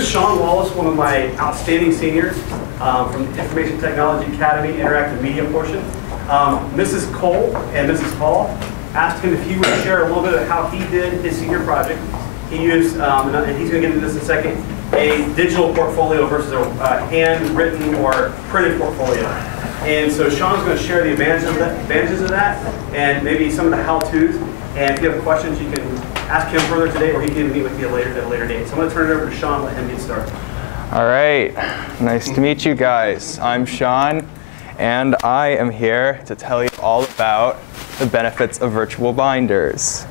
is Shawn Wallace, one of my outstanding seniors from the Information Technology Academy Interactive Media portion. Mrs. Cole and Mrs. Hall asked him if he would share a little bit of how he did his senior project. He used, and he's going to get into this in a second, a digital portfolio versus a handwritten or printed portfolio. And so Shawn's going to share the advantages of that and maybe some of the how-tos. And if you have questions, you can ask him further today, or he can meet with you at a later date. So I'm going to turn it over to Shawn and let him get started. All right. Nice to meet you guys. I'm Shawn, and I am here to tell you all about the benefits of virtual binders.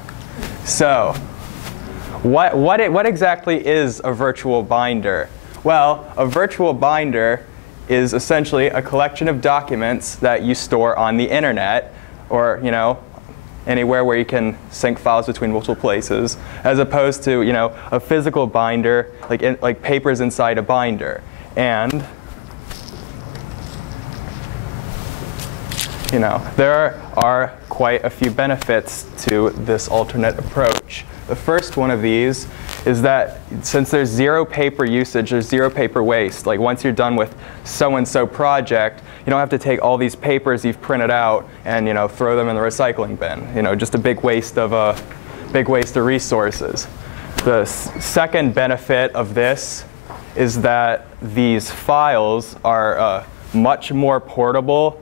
So, what exactly is a virtual binder? Well, a virtual binder is essentially a collection of documents that you store on the internet, or anywhere where you can sync files between multiple places, as opposed to a physical binder, like papers inside a binder. And there are quite a few benefits to this alternate approach. The first one of these is that since there's zero paper usage, there's zero paper waste. Like once you're done with so-and-so project, you don't have to take all these papers you've printed out and throw them in the recycling bin. Just a big waste of resources. The second benefit of this is that these files are much more portable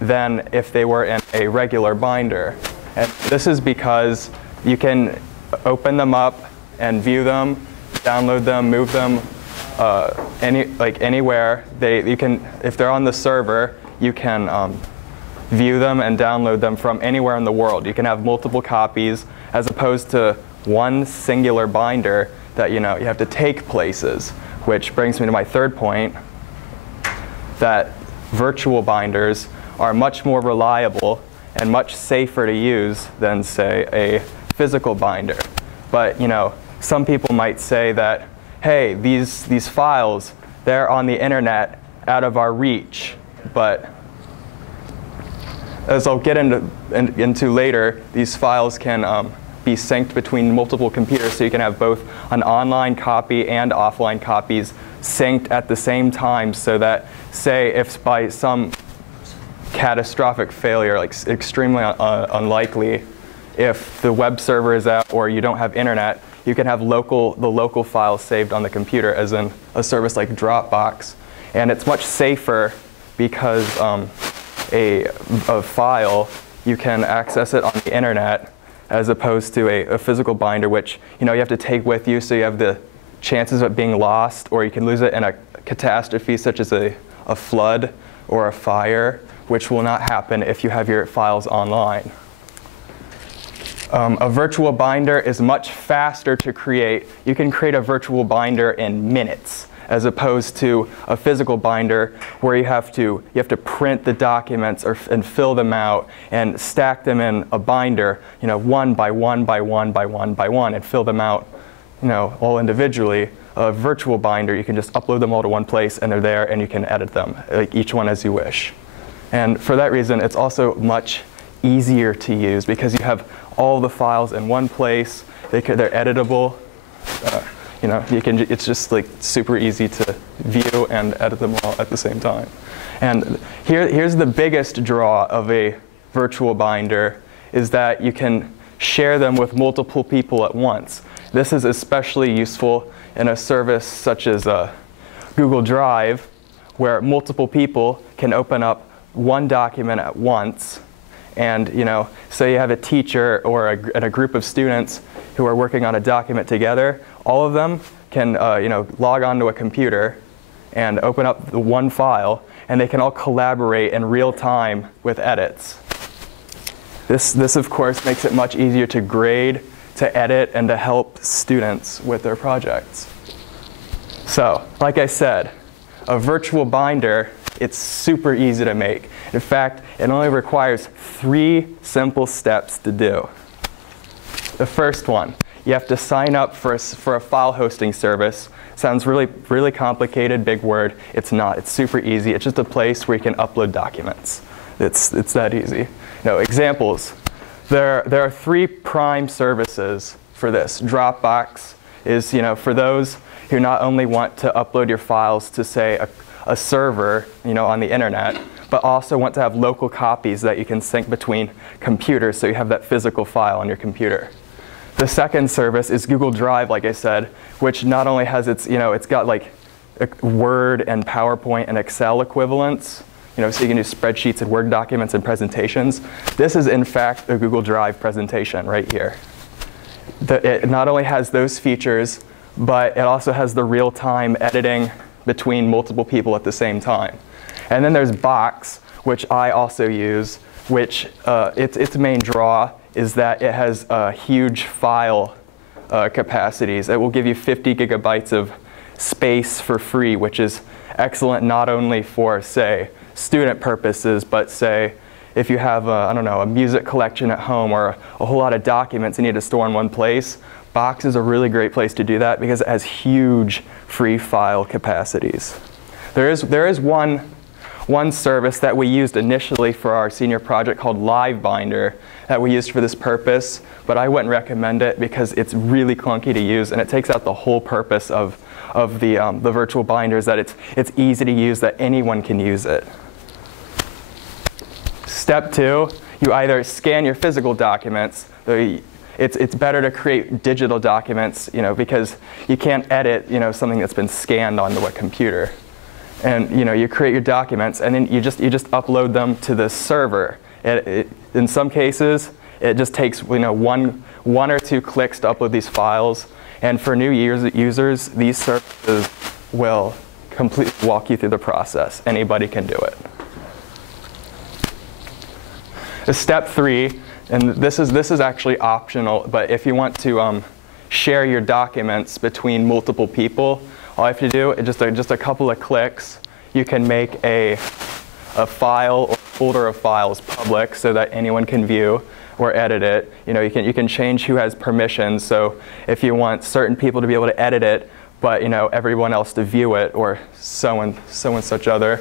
than if they were in a regular binder. And this is because you can open them up and view them, download them, move them anywhere. If they're on the server, you can view them and download them from anywhere in the world. You can have multiple copies as opposed to one singular binder that you have to take places. Which brings me to my third point, that virtual binders are much more reliable and much safer to use than, say, a physical binder. But some people might say that, hey, these files, they're on the internet out of our reach. But as I'll get into later, these files can be synced between multiple computers, so you can have both an online copy and offline copies synced at the same time, so that, say, if by some catastrophic failure, like extremely unlikely, if the web server is out or you don't have internet, you can have the local files saved on the computer, as in a service like Dropbox. And it's much safer because a file, you can access it on the internet as opposed to a physical binder, which you have to take with you, so you have the chances of it being lost, or you can lose it in a catastrophe such as a flood or a fire, which will not happen if you have your files online. A virtual binder is much faster to create. You can create a virtual binder in minutes, as opposed to a physical binder where you have to print the documents and fill them out and stack them in a binder, one by one by one by one by one, and fill them out, all individually. A virtual binder, you can just upload them all to one place, and they're there, and you can edit them, each one as you wish. And for that reason, it's also much easier to use because you have all the files in one place. They're editable. It's just like super easy to view and edit them all at the same time. And here's the biggest draw of a virtual binder, is that you can share them with multiple people at once. This is especially useful in a service such as Google Drive, where multiple people can open up one document at once. And say you have a teacher or a group of students who are working on a document together, all of them can log onto a computer and open up the one file, and they can all collaborate in real time with edits. This of course makes it much easier to grade, to edit, and to help students with their projects. So, like I said, a virtual binder, it's super easy to make. In fact, it only requires 3 simple steps to do. The first one, you have to sign up for a file hosting service. Sounds really complicated, big word. It's not. It's super easy. It's just a place where you can upload documents. It's that easy. Examples. There are 3 prime services for this. Dropbox is, for those, who not only want to upload your files to, say, a server, on the internet, but also want to have local copies that you can sync between computers so you have that physical file on your computer. The second service is Google Drive, like I said, which not only has its, it's got like Word and PowerPoint and Excel equivalents, so you can do spreadsheets and Word documents and presentations. This is, in fact, a Google Drive presentation right here. It not only has those features, but it also has the real-time editing between multiple people at the same time. And then there's DACC, which I also use, which its main draw is that it has huge file capacities. It will give you 50 gigabytes of space for free, which is excellent not only for, say, student purposes, but say, if you have, I don't know, a music collection at home or a whole lot of documents you need to store in one place, DACC is a really great place to do that because it has huge free file capacities. There is one service that we used initially for our senior project called LiveBinder that we used for this purpose, but I wouldn't recommend it because it's really clunky to use and it takes out the whole purpose of the virtual binders, that it's easy to use, that anyone can use it. Step 2, you either scan your physical documents. It's better to create digital documents, because you can't edit, something that's been scanned onto a computer. And you create your documents, and then you just upload them to the server. In some cases, it just takes one or two clicks to upload these files. And for new users, these services will completely walk you through the process. Anybody can do it. Step 3, and this is actually optional, but if you want to share your documents between multiple people, all you have to do is just a couple of clicks. You can make a file or folder of files public so that anyone can view or edit it. You can change who has permission. So if you want certain people to be able to edit it, but everyone else to view it, or so and such other,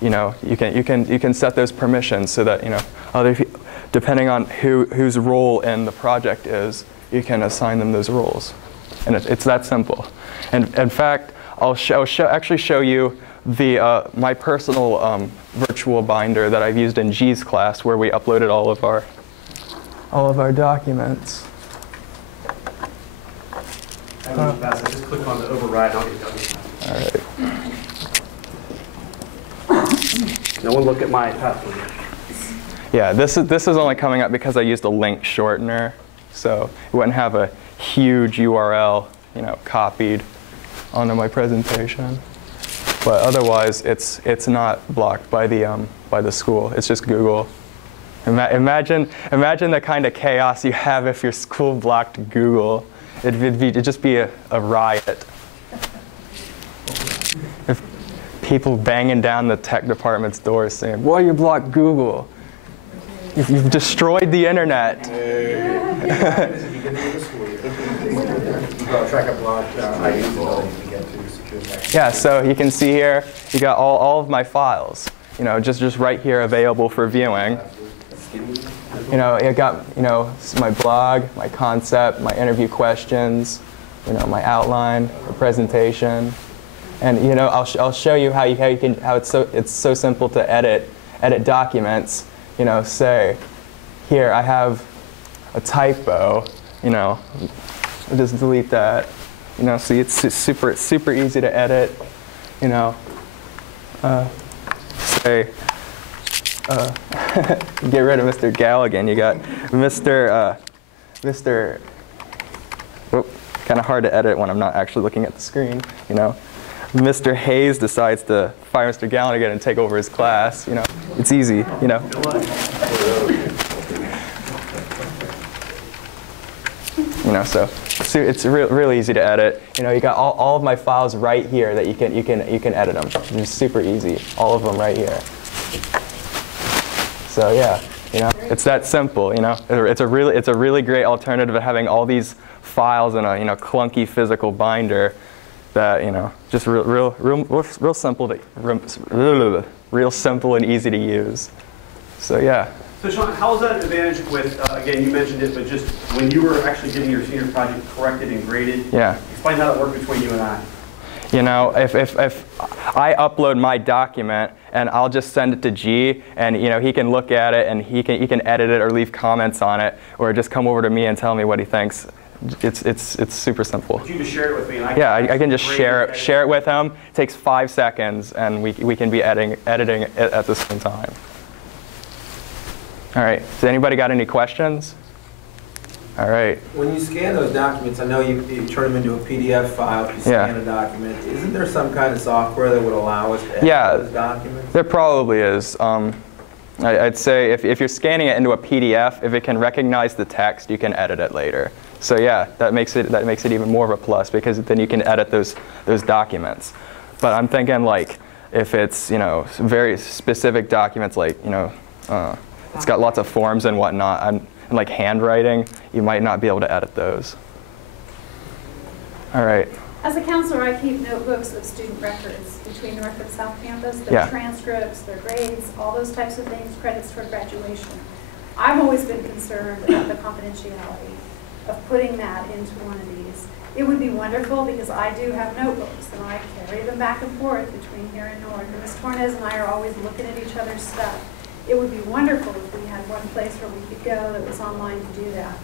you can set those permissions so that other people, depending on whose role in the project is, you can assign them those roles, and it's that simple. And in fact, I'll actually show you my personal virtual binder that I've used in G's class, where we uploaded all of our documents. Just click on the override. I'll get done. All right. No one look at my password. Yeah, this is only coming up because I used a link shortener, so it wouldn't have a huge URL, copied onto my presentation. But otherwise, it's not blocked by the school. It's just Google. Imagine the kind of chaos you have if your school blocked Google. It'd just be a riot. If people banging down the tech department's doors saying, "Why you blocked Google? You've destroyed the internet." Yeah, so you can see here, you got all of my files, just right here available for viewing. I got, my blog, my concept, my interview questions, my outline, the presentation, and I'll show you how it's so simple to edit documents. Say, here I have a typo, I'll just delete that. See, it's super easy to edit. Say, get rid of Mr. Galligan. You got Mr. Whoop, kind of hard to edit when I'm not actually looking at the screen. Mr. Hayes decides to fire Mr. Galligan and take over his class. It's easy. So it's really easy to edit. You got all of my files right here that you can edit them. It's super easy. All of them right here. So yeah, it's that simple. It's a really great alternative to having all these files in a clunky physical binder. That just real simple real simple and easy to use. So yeah. So Shawn, how is that an advantage with, again, you mentioned it, but just when you were actually getting your senior project corrected and graded? Yeah. Explain how that worked between you and I. You know, if I upload my document and I'll just send it to G, and you know, he can look at it and he can edit it or leave comments on it, or just come over to me and tell me what he thinks. It's super simple. But you just share it with me, and I can just share it with him. It takes 5 seconds, and we can be editing it at the same time. All right. Does anybody got any questions? All right. When you scan those documents, I know you turn them into a PDF file if you scan a document. Isn't there some kind of software that would allow us to edit those documents? There probably is. I'd say if you're scanning it into a PDF, if it can recognize the text, you can edit it later. So yeah, that makes it even more of a plus, because then you can edit those documents. But I'm thinking, like, if it's, you know, very specific documents, like, you know, it's got lots of forms and whatnot, and like handwriting, you might not be able to edit those. All right. As a counselor, I keep notebooks of student records between North and South Campus, their transcripts, their grades, all those types of things, credits toward graduation. I've always been concerned about the confidentiality of putting that into one of these. It would be wonderful, because I do have notebooks and I carry them back and forth between here and North. And Ms. Tornes and I are always looking at each other's stuff. It would be wonderful if we had one place where we could go that was online to do that.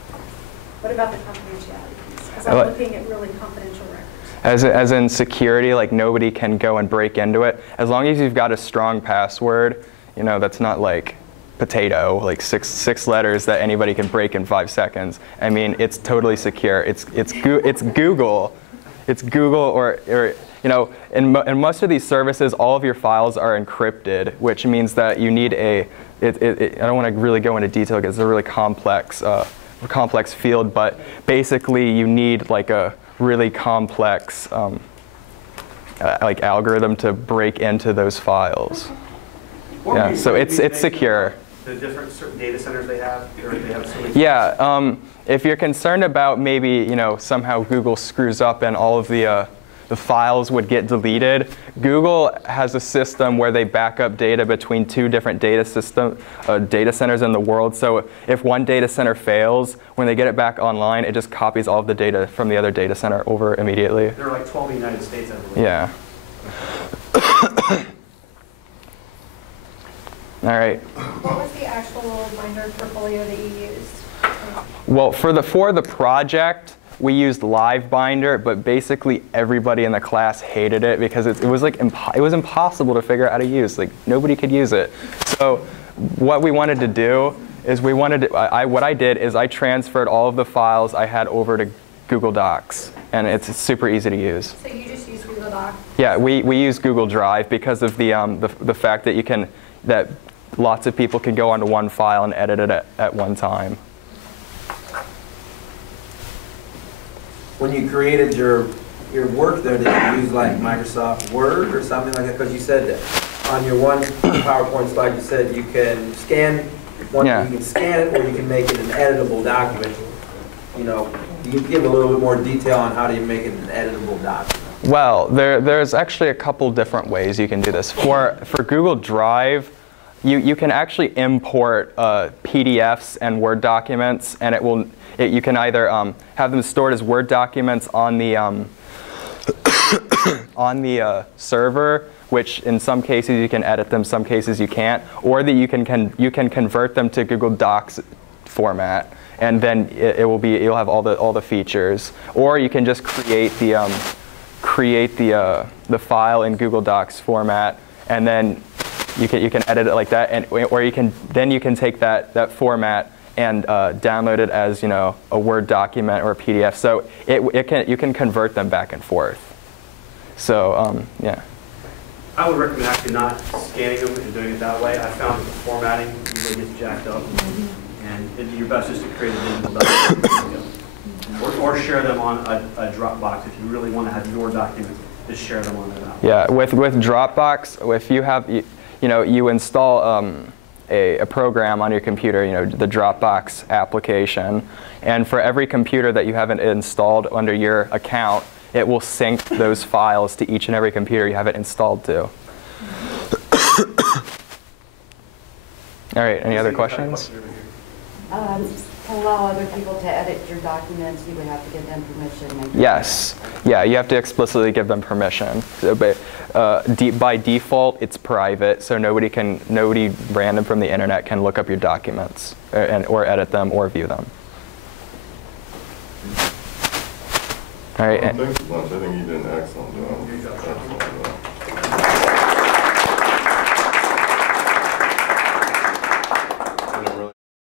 What about the confidentiality piece? Because I'm looking at really confidential records. As in security, like nobody can go and break into it. As long as you've got a strong password, you know, that's not like potato, like six letters that anybody can break in 5 seconds. I mean, it's totally secure. It's Google. It's Google, or you know, in most of these services, all of your files are encrypted, which means that you need I don't want to really go into detail because it's a really complex field, but basically you need like a really complex like algorithm to break into those files. Yeah, so it's secure. The different certain data centers they have, or they have so many. Yeah, if you're concerned about maybe, you know, somehow Google screws up and all of the files would get deleted, Google has a system where they back up data between 2 different data centers in the world. So if one data center fails, when they get it back online, it just copies all of the data from the other data center over immediately. There are like 12 in the United States, I believe. Yeah. All right. What was the actual binder portfolio that you used? Well, for the project, we used Live Binder, but basically everybody in the class hated it because it was like it was impossible to figure out how to use. Like nobody could use it. So what we wanted to do is what I did is I transferred all of the files I had over to Google Docs, and it's super easy to use. So you just use Google Docs? Yeah, we use Google Drive because of the fact that lots of people can go onto one file and edit it at one time. When you created your work there, did you use like Microsoft Word or something like that? Because you said that on your one PowerPoint slide, you said you can scan you can scan it, or you can make it an editable document. You know, you can give a little bit more detail on how do you make it an editable document. Well, there's actually a couple different ways you can do this. For Google Drive, you can actually import PDFs and Word documents, and you can either have them stored as Word documents on the on the server, which in some cases you can edit them, some cases you can't, or that you can convert them to Google Docs format, and then you'll have all the features. Or you can just create the file in Google Docs format, and then you can edit it like that, or you can take that format and download it as, you know, a Word document or a PDF. So you can convert them back and forth. So yeah. I would recommend actually not scanning them and doing it that way. I found that the formatting usually gets jacked up, and your best is to create a digital document, or share them on a Dropbox if you really want to have your documents. Just share them on that. Yeah, with Dropbox, if you have you install a program on your computer, you know, the Dropbox application, and for every computer that you haven't installed under your account, it will sync those files to each and every computer you have it installed to. All right, any other questions? To allow other people to edit your documents, you would have to give them permission. Maybe. Yes. Yeah, you have to explicitly give them permission. So, but by default, it's private, so nobody random from the internet can look up your documents or edit them or view them. All right. Thanks a bunch. I think you did an excellent job.